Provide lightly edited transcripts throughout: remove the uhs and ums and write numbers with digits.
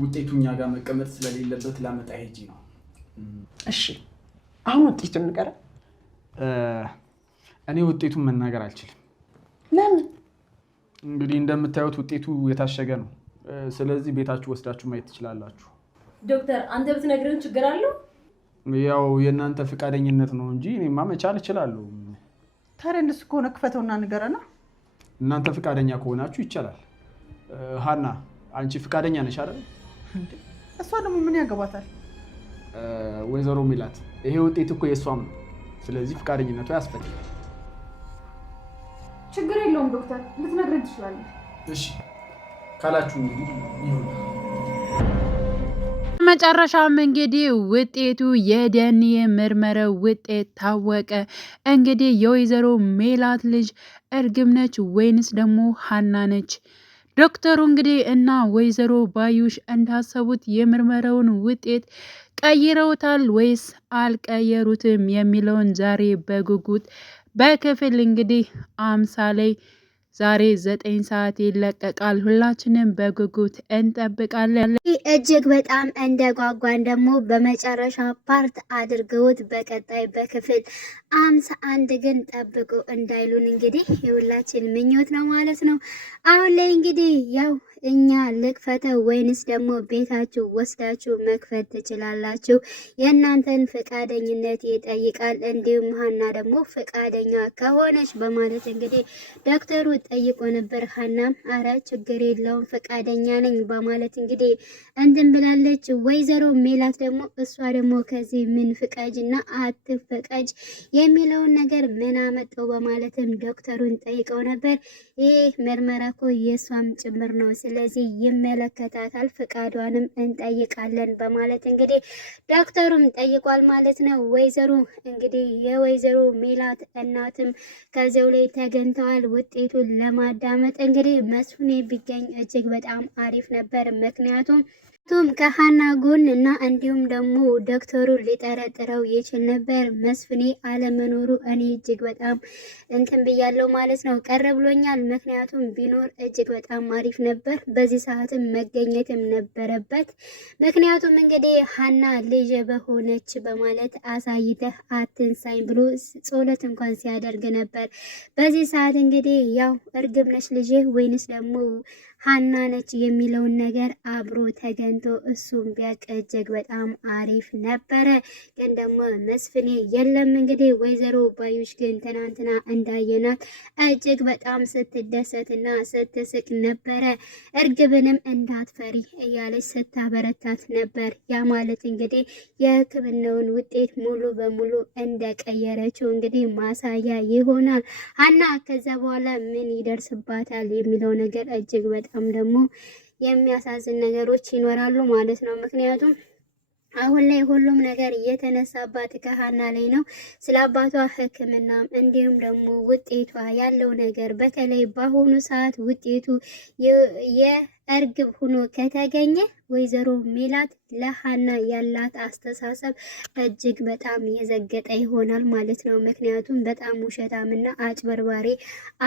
ውጤቱኛ ጋር መቀመጥ ስለሌለበት ላመጣ ሄጂ ነው። እሺ አሁን ውጤቱን ንገረን። እኔ ውጤቱን መናገር አልችልም። ለምን? እንግዲህ እንደምታዩት ውጤቱ የታሸገ ነው። ስለዚህ ቤታችሁ ወስዳችሁ ማየት ትችላላችሁ። ዶክተር አንተ ብትነግረን ችግር አለው? ያው የእናንተ ፈቃደኝነት ነው እንጂ እኔማ መቻል እችላለሁ። ታዲያ እንደሱ ከሆነ ክፈተውና ንገረና። እናንተ ፈቃደኛ ከሆናችሁ ይቻላል። ሀና አንቺ ፈቃደኛ ነሽ አይደል? እሷ ደግሞ ምን ያገባታል? ወይዘሮ ሚላት ይሄ ውጤት እኮ የእሷም ነው። ስለዚህ ፈቃደኝነቱ ያስፈልጋል። ችግር የለውም ዶክተር፣ ልትነግረን ትችላለህ። እሺ ካላችሁ እንግዲህ ይሁን። መጨረሻም እንግዲህ ውጤቱ የደን ምርመራ ውጤት ታወቀ። እንግዲህ የወይዘሮ ሜላት ልጅ እርግብ ነች ወይንስ ደግሞ ሀና ነች? ዶክተሩ እንግዲህ እና ወይዘሮ ባዩሽ እንዳሰቡት የምርመራውን ውጤት ቀይረውታል ወይስ አልቀየሩትም የሚለውን ዛሬ በጉጉት በክፍል እንግዲህ 50 ላይ ዛሬ 9 ሰዓት ይለቀቃል። ሁላችንም በጉጉት እንጠብቃለን። እጅግ በጣም እንደጓጓን ደግሞ በመጨረሻ ፓርት አድርገውት በቀጣይ በክፍል 51 ግን ጠብቁ እንዳይሉን እንግዲህ የሁላችን ምኞት ነው ማለት ነው። አሁን ላይ እንግዲህ ያው እኛ ልክፈተው ወይንስ ደግሞ ቤታችሁ ወስዳችሁ መክፈት ትችላላችሁ? የእናንተን ፈቃደኝነት ይጠይቃል። እንዲሁም ሀና ደግሞ ፈቃደኛ ከሆነች በማለት እንግዲህ ዶክተሩ ጠይቆ ነበር። ሀናም አረ ችግር የለውም ፈቃደኛ ነኝ በማለት እንግዲህ እንትን ብላለች። ወይዘሮ ሜላት ደግሞ እሷ ደግሞ ከዚህ ምን ፍቃጅና አትፈቃጅ የሚለውን ነገር ምን አመጣው በማለትም ዶክተሩን ጠይቀው ነበር። ይህ ምርመራ እኮ የእሷም ጭምር ነው፣ ስለዚህ ይመለከታታል፣ ፍቃዷንም እንጠይቃለን በማለት እንግዲህ ዶክተሩም ጠይቋል ማለት ነው። ወይዘሮ እንግዲህ የወይዘሮ ሜላት እናትም ከዚያው ላይ ተገኝተዋል ውጤቱን ለማዳመጥ። እንግዲህ መስፍኔ ቢገኝ እጅግ በጣም አሪፍ ነበር። ምክንያቱም ከሀና ጎን እና እንዲሁም ደግሞ ዶክተሩ ሊጠረጥረው ይችል ነበር። መስፍኔ አለመኖሩ እኔ እጅግ በጣም እንትን ብያለሁ ማለት ነው፣ ቀረ ብሎኛል። ምክንያቱም ቢኖር እጅግ በጣም አሪፍ ነበር፣ በዚህ ሰዓትም መገኘትም ነበረበት። ምክንያቱም እንግዲህ ሀና ልጅ በሆነች በማለት አሳይተህ አትንሳኝ ብሎ ጸሎት እንኳን ሲያደርግ ነበር። በዚህ ሰዓት እንግዲህ ያው እርግብ ነች ልጅ ወይንስ ደግሞ ሀና ነች የሚለውን ነገር አብሮ ተገንቶ እሱም ቢያቅ እጅግ በጣም አሪፍ ነበረ። ግን ደግሞ መስፍኔ የለም። እንግዲህ ወይዘሮ ባዩሽ ግን ትናንትና እንዳየናት እጅግ በጣም ስትደሰትና ስትስቅ ነበረ። እርግብንም እንዳትፈሪ እያለች ስታበረታት ነበር። ያ ማለት እንግዲህ የሕክምናውን ውጤት ሙሉ በሙሉ እንደቀየረችው እንግዲህ ማሳያ ይሆናል። ሀና ከዛ በኋላ ምን ይደርስባታል የሚለው ነገር እጅግ በጣም ደግሞ የሚያሳዝን ነገሮች ይኖራሉ ማለት ነው። ምክንያቱም አሁን ላይ ሁሉም ነገር የተነሳባት ከሀና ላይ ነው። ስለ አባቷ ሕክምና እንዲሁም ደግሞ ውጤቷ ያለው ነገር በተለይ በአሁኑ ሰዓት ውጤቱ የእርግብ ሆኖ ከተገኘ ወይዘሮ ሜላት ለሀና ያላት አስተሳሰብ እጅግ በጣም የዘገጠ ይሆናል ማለት ነው። ምክንያቱም በጣም ውሸታምና አጭበርባሪ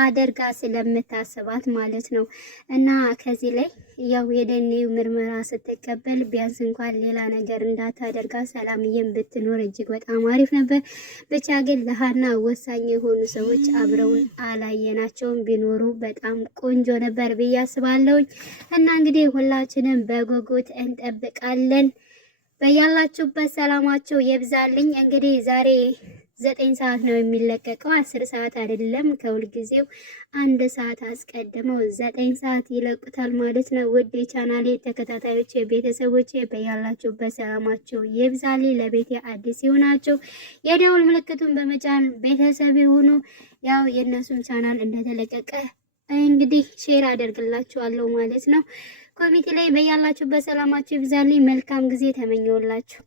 አደርጋ ስለምታስባት ማለት ነው። እና ከዚህ ላይ ያው የደኔው ምርመራ ስትቀበል ቢያንስ እንኳን ሌላ ነገር እንዳታደርጋ ሰላምዬም ብትኖር እጅግ በጣም አሪፍ ነበር። ብቻ ግን ለሀና ወሳኝ የሆኑ ሰዎች አብረውን አላየናቸውም። ቢኖሩ በጣም ቆንጆ ነበር ብዬ አስባለሁኝ። እና እንግዲህ ሁላችንም በጉጉት እንጠብቃለን። በያላችሁበት ሰላማቸው የብዛልኝ። እንግዲህ ዛሬ 9 ሰዓት ነው የሚለቀቀው፣ 10 ሰዓት አይደለም። ከሁል ጊዜው 1 ሰዓት አስቀድመው 9 ሰዓት ይለቁታል ማለት ነው። ውድ የቻናሌ ተከታታዮች ቤተሰቦች በያላችሁበት ሰላማቸው የብዛልኝ። ለቤቴ አዲስ ይሆናችሁ የደውል ምልክቱን በመጫን ቤተሰብ ይሁኑ። ያው የእነሱን ቻናል እንደተለቀቀ እንግዲህ ሼር አደርግላችኋለሁ ማለት ነው። ኮሚቴ ላይ በያላችሁበት ሰላማችሁ ይብዛልኝ። መልካም ጊዜ ተመኘውላችሁ።